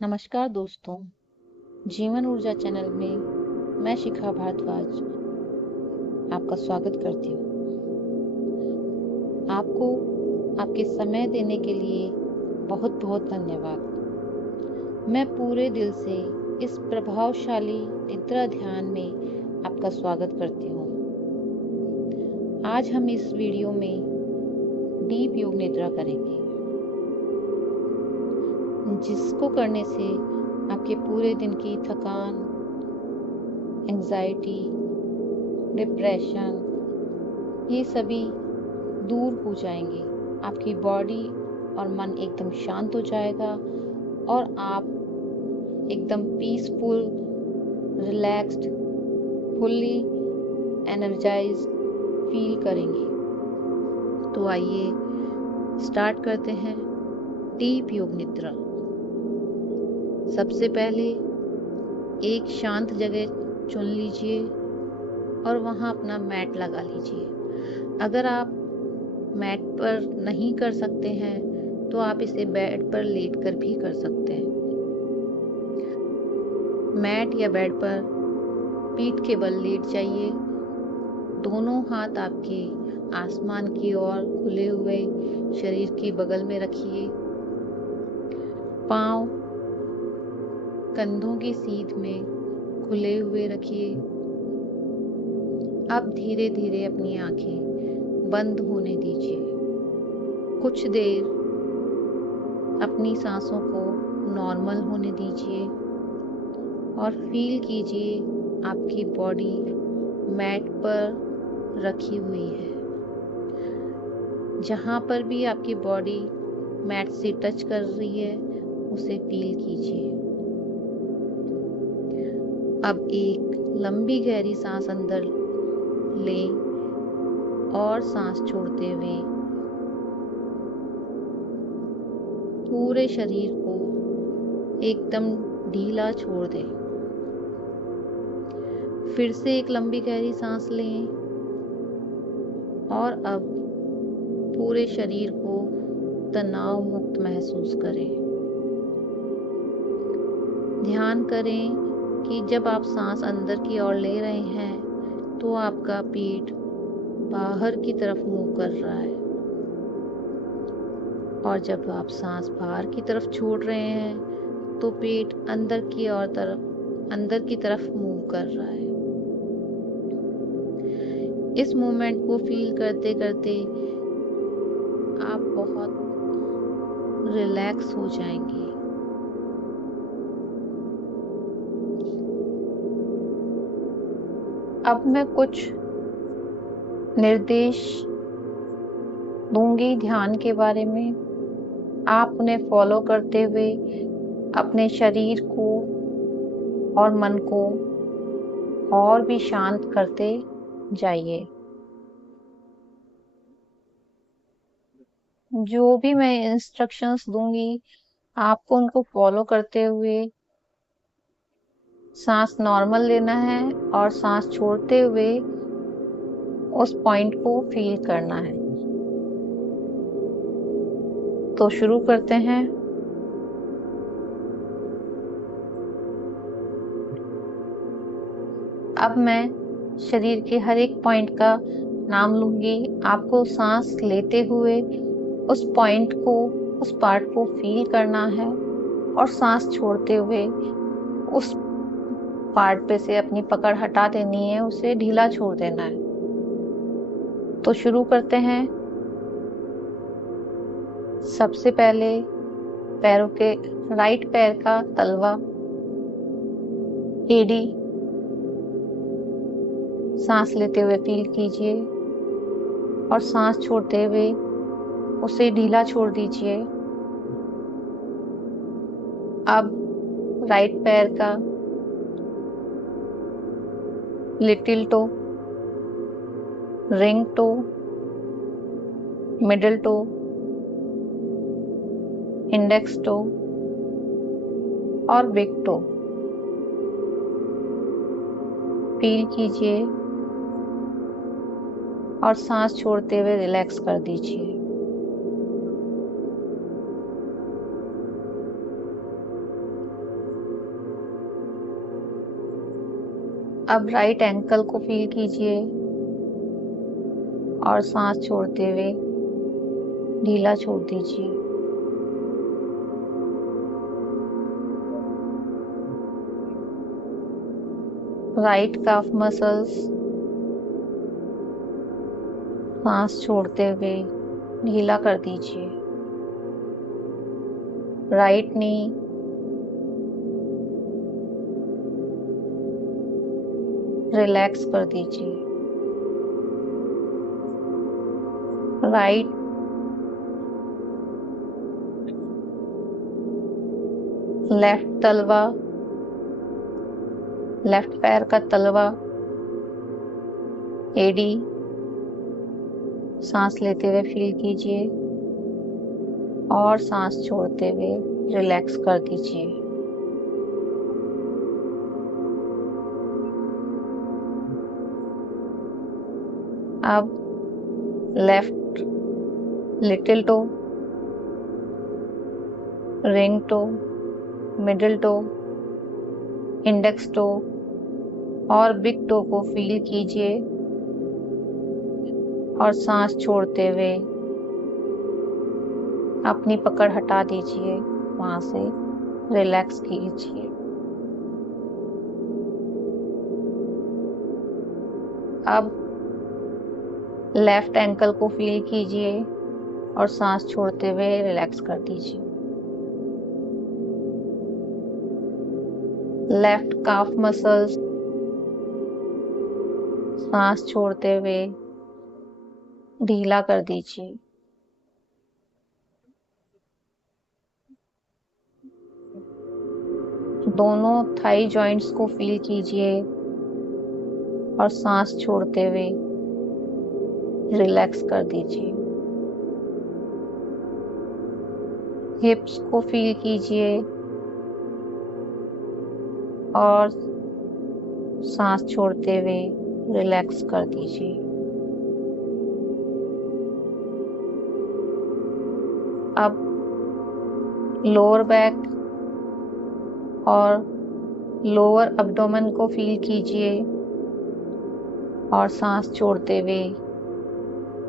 नमस्कार दोस्तों, जीवन ऊर्जा चैनल में मैं शिखा भारद्वाज आपका स्वागत करती हूँ। आपको आपके समय देने के लिए बहुत बहुत धन्यवाद। मैं पूरे दिल से इस प्रभावशाली निद्रा ध्यान में आपका स्वागत करती हूँ। आज हम इस वीडियो में डीप योग निद्रा करेंगे, जिसको करने से आपके पूरे दिन की थकान, एंजाइटी, डिप्रेशन ये सभी दूर हो जाएंगे। आपकी बॉडी और मन एकदम शांत हो जाएगा और आप एकदम peaceful, relaxed, fully energised feel करेंगे। तो आइए स्टार्ट करते हैं डीप योग निद्रा। सबसे पहले एक शांत जगह चुन लीजिए और वहां अपना मैट लगा लीजिए। अगर आप मैट पर नहीं कर सकते हैं तो आप इसे बेड पर लेटकर भी कर सकते हैं। मैट या बेड पर पीठ के बल लेट जाइए। दोनों हाथ आपके आसमान की ओर खुले हुए शरीर के बगल में रखिए। पांव कंधों की सीध में खुले हुए रखिए। अब धीरे धीरे अपनी आंखें बंद होने दीजिए। कुछ देर अपनी सांसों को नॉर्मल होने दीजिए और फील कीजिए आपकी बॉडी मैट पर रखी हुई है। जहां पर भी आपकी बॉडी मैट से टच कर रही है उसे फील कीजिए। अब एक लंबी गहरी सांस अंदर लें और सांस छोड़ते हुए पूरे शरीर को एकदम ढीला छोड़ दें। फिर से एक लंबी गहरी सांस लें और अब पूरे शरीर को तनाव मुक्त महसूस करें। ध्यान करें कि जब आप सांस अंदर की ओर ले रहे हैं तो आपका पीठ बाहर की तरफ मुंह कर रहा है और जब आप सांस बाहर की तरफ छोड़ रहे हैं तो पेट अंदर की तरफ मूव कर रहा है। इस मूवमेंट को फील करते करते आप बहुत रिलैक्स हो जाएंगे। अब मैं कुछ निर्देश दूंगी ध्यान के बारे में। आप उन्हें फॉलो करते हुए अपने शरीर को और मन को और भी शांत करते जाइए। जो भी मैं इंस्ट्रक्शंस दूंगी आपको उनको फॉलो करते हुए सांस नॉर्मल लेना है और सांस छोड़ते हुए उस पॉइंट को फील करना है। तो शुरू करते हैं। अब मैं शरीर के हर एक पॉइंट का नाम लूंगी। आपको सांस लेते हुए उस पार्ट को फील करना है और सांस छोड़ते हुए उस पार्ट पे से अपनी पकड़ हटा देनी है, उसे ढीला छोड़ देना है। तो शुरू करते हैं। सबसे पहले पैरों के राइट पैर का तलवा, एडी सांस लेते हुए फील कीजिए और सांस छोड़ते हुए उसे ढीला छोड़ दीजिए। अब राइट पैर का little toe, ring toe, middle toe, index toe और बिग टो फील कीजिए और सांस छोड़ते हुए रिलैक्स कर दीजिए। अब राइट एंकल को फील कीजिए और सांस छोड़ते हुए ढीला छोड़ दीजिए। राइट काफ मसल्स, सांस छोड़ते हुए ढीला कर दीजिए। राइट नी, रिलैक्स कर दीजिए। राइट लेफ्ट तलवा, लेफ्ट पैर का तलवा, एडी, सांस लेते हुए फील कीजिए और सांस छोड़ते हुए रिलैक्स कर दीजिए। अब left little toe, ring toe, middle toe, index toe और बिग टो को फील कीजिए और सांस छोड़ते हुए अपनी पकड़ हटा दीजिए, वहां से रिलैक्स कीजिए। अब लेफ्ट एंकल को फील कीजिए और सांस छोड़ते हुए रिलैक्स कर दीजिए। लेफ्ट काफ मसल्स, सांस छोड़ते हुए ढीला कर दीजिए। दोनों थाई जॉइंट्स को फील कीजिए और सांस छोड़ते हुए रिलैक्स कर दीजिए। हिप्स को फील कीजिए और सांस छोड़ते हुए रिलैक्स कर दीजिए। अब लोअर बैक और लोअर एब्डोमेन को फील कीजिए और सांस छोड़ते हुए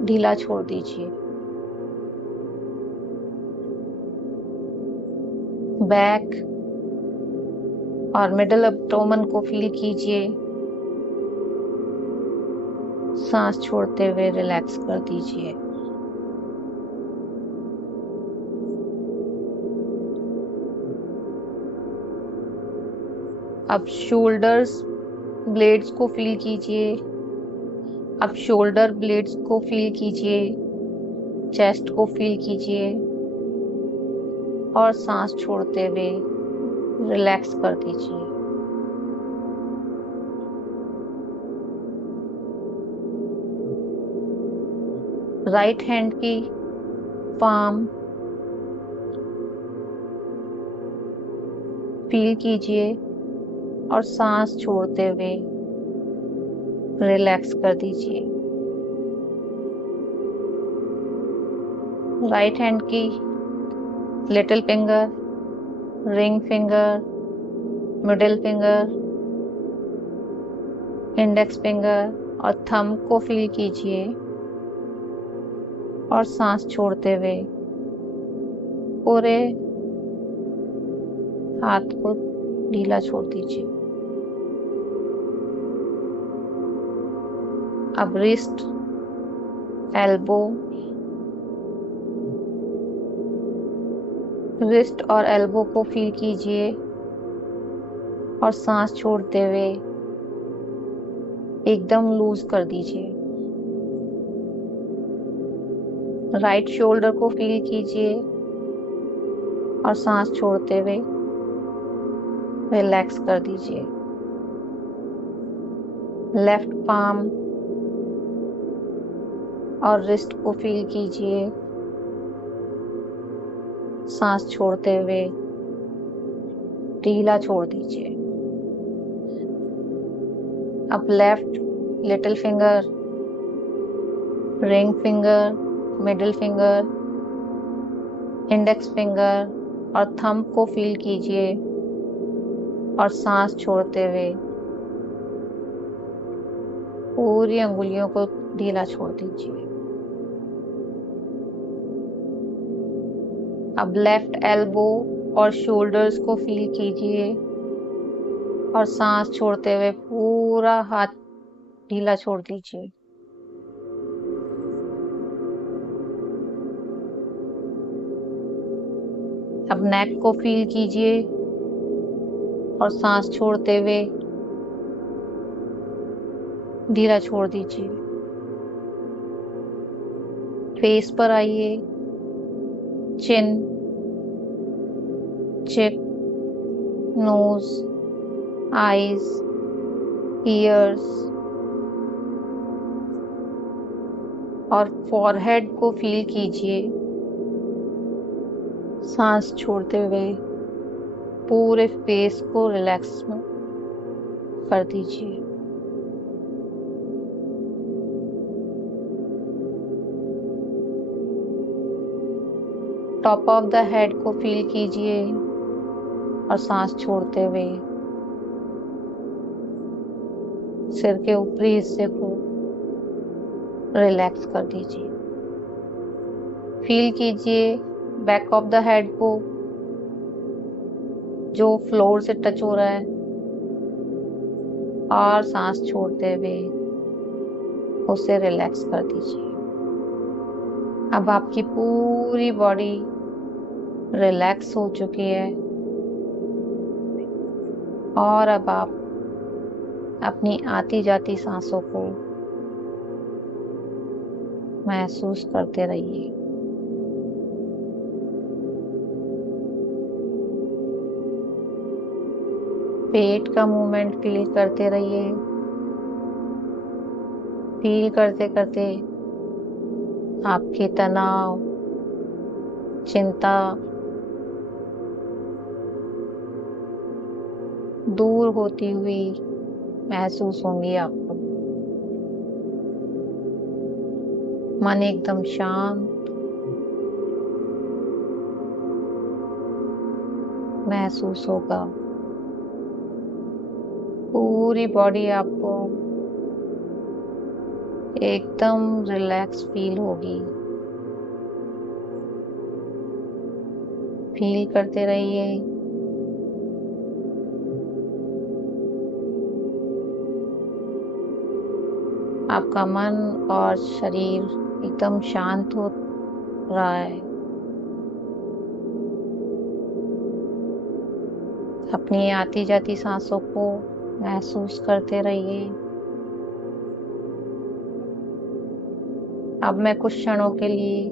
ढीला छोड़ दीजिए। बैक और मिडिल एब्डोमेन को फील कीजिए, सांस छोड़ते हुए रिलैक्स कर दीजिए। अब शोल्डर्स ब्लेड्स को फील कीजिए। अब शोल्डर ब्लेड्स को फील कीजिए, चेस्ट को फील कीजिए और सांस छोड़ते हुए रिलैक्स कर दीजिए। राइट हैंड की पाम फील कीजिए और सांस छोड़ते हुए रिलैक्स कर दीजिए। राइट हैंड की little finger, ring finger, middle finger, index finger और थंब को फील कीजिए और सांस छोड़ते हुए पूरे हाथ को ढीला छोड़ दीजिए। अब रिस्ट, एल्बो, रिस्ट और एल्बो को फील कीजिए और सांस छोड़ते हुए एकदम लूज कर दीजिए। राइट शोल्डर को फील कीजिए और सांस छोड़ते हुए रिलैक्स कर दीजिए। लेफ्ट पाम और रिस्ट को फील कीजिए, सांस छोड़ते हुए ढीला छोड़ दीजिए। अब left little finger, ring finger, middle finger, index finger और थंब को फील कीजिए और सांस छोड़ते हुए पूरी अंगुलियों को ढीला छोड़ दीजिए। अब लेफ्ट एल्बो और शोल्डर्स को फील कीजिए और सांस छोड़ते हुए पूरा हाथ ढीला छोड़ दीजिए। अब नेक को फील कीजिए और सांस छोड़ते हुए ढीला छोड़ दीजिए। फेस पर आइए। चिन, चिक, नोज, आईज, ईयर्स और फॉरहेड को फील कीजिए। सांस छोड़ते हुए पूरे फेस को रिलैक्स कर दीजिए। टॉप ऑफ द हेड को फील कीजिए और सांस छोड़ते हुए सिर के ऊपरी हिस्से को रिलैक्स कर दीजिए। फील कीजिए बैक ऑफ द हेड को जो फ्लोर से टच हो रहा है और सांस छोड़ते हुए उसे रिलैक्स कर दीजिए। अब आपकी पूरी बॉडी रिलैक्स हो चुकी है और अब आप अपनी आती जाती सांसों को महसूस करते रहिए। पेट का मूवमेंट फील करते रहिए। फील करते करते आपके तनाव, चिंता दूर होती हुई महसूस होंगी आपको। मन एकदम शांत महसूस होगा। पूरी बॉडी आपको एकदम रिलैक्स फील होगी। फील करते रहिए। आपका मन और शरीर एकदम शांत हो रहा है। अपनी आती जाती सांसों को महसूस करते रहिए। अब मैं कुछ क्षणों के लिए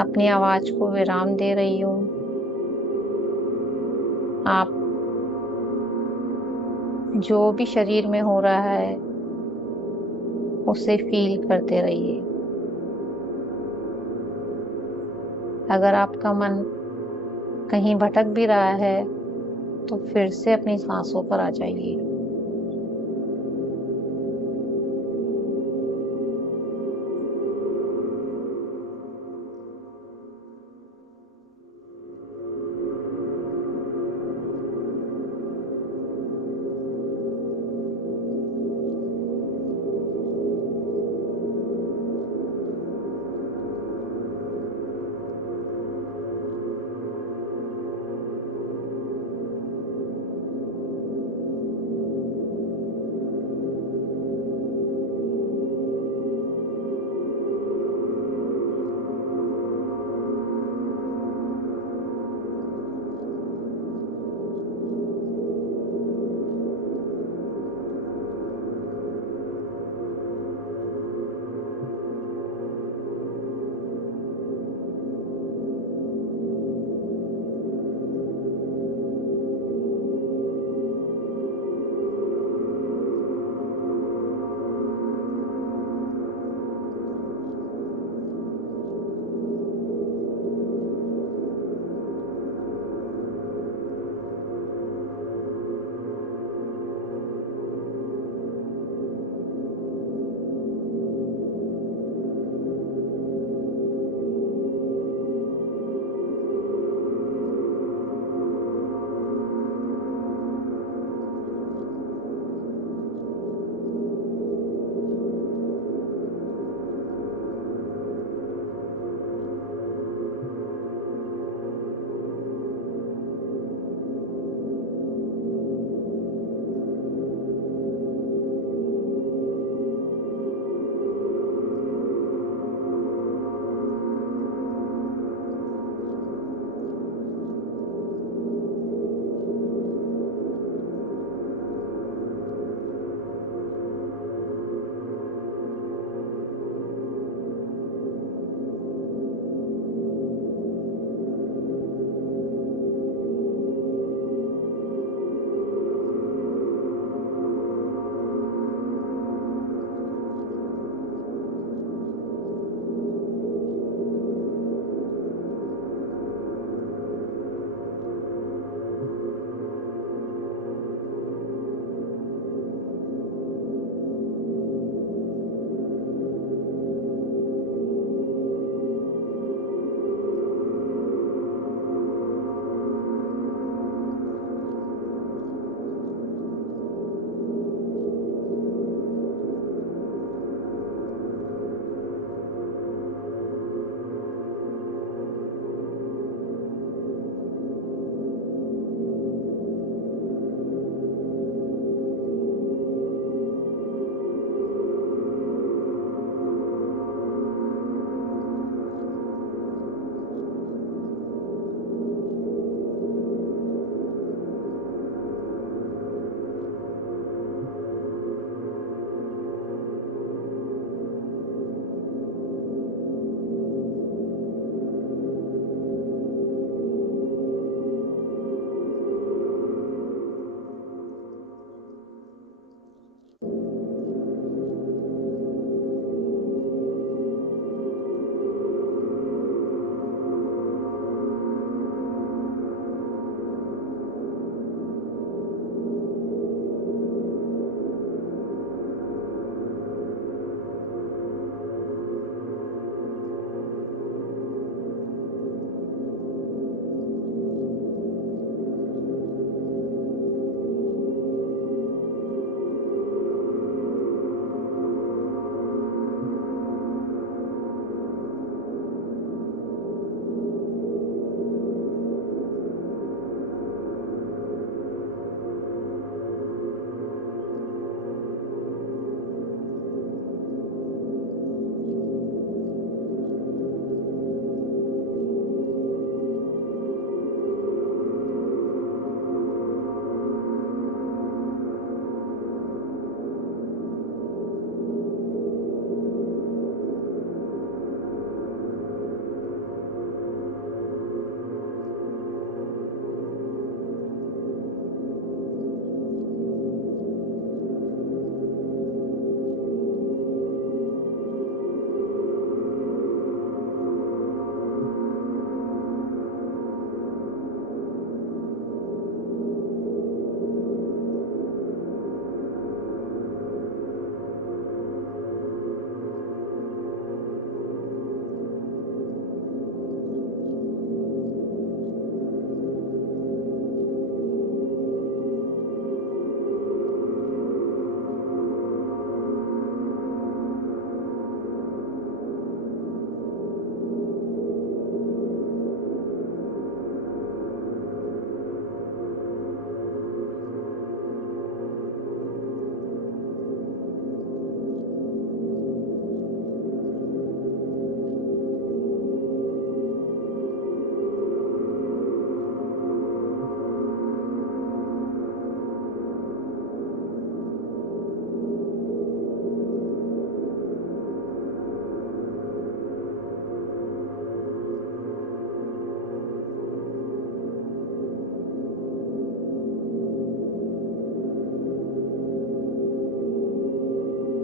अपनी आवाज को विराम दे रही हूँ। आप जो भी शरीर में हो रहा है उसे फील करते रहिए। अगर आपका मन कहीं भटक भी रहा है तो फिर से अपनी सांसों पर आ जाइए।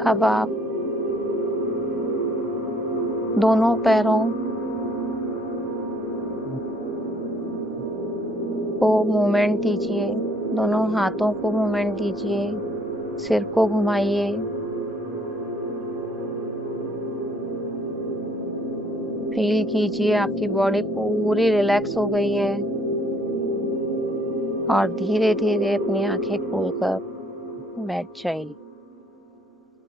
अब आप दोनों पैरों को मूवमेंट दीजिए, दोनों हाथों को मूवमेंट दीजिए, सिर को घुमाइए। फील कीजिए आपकी बॉडी पूरी रिलैक्स हो गई है और धीरे धीरे अपनी आंखें खोलकर बैठ जाइए।